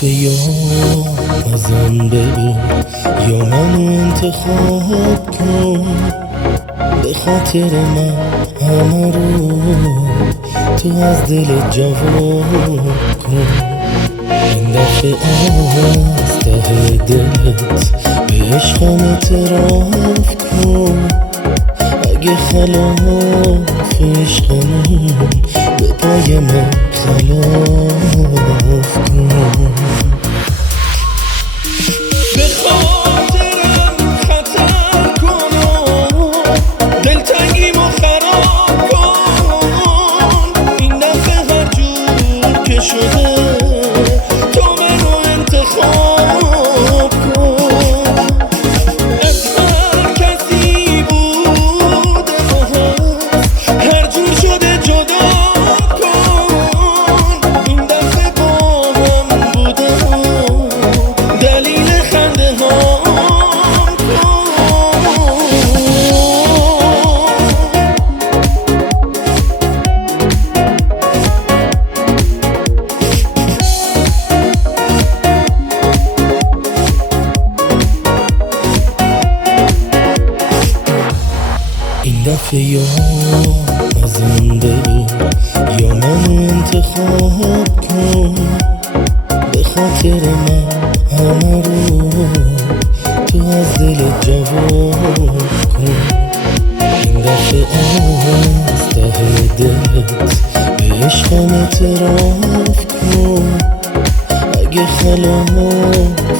دفعه یا ازم بگو یا منو انتخاب کن، به خاطر من همه رو تو از دل جواب کن. این دفعه از ته دلت به عشقم اعتراف کن، اگه خلاف عشقمون به پای من خلاف کن. به خاطرم خطر کن و دلتنگیمو خراب کن. این دفعه هر جور که شده تو منو انتخاب کن. از هر کسی بوده و هست هر جور شده جدا کن. این دفعه با هم بوده دلیل خنده ها این دفعه یا ازم بگو یا منو انتخاب کن، به خاطر من همه رو تو از دل جواب کن. این دفعه از ته دلت به عشقم اعتراف کن، اگه خلاف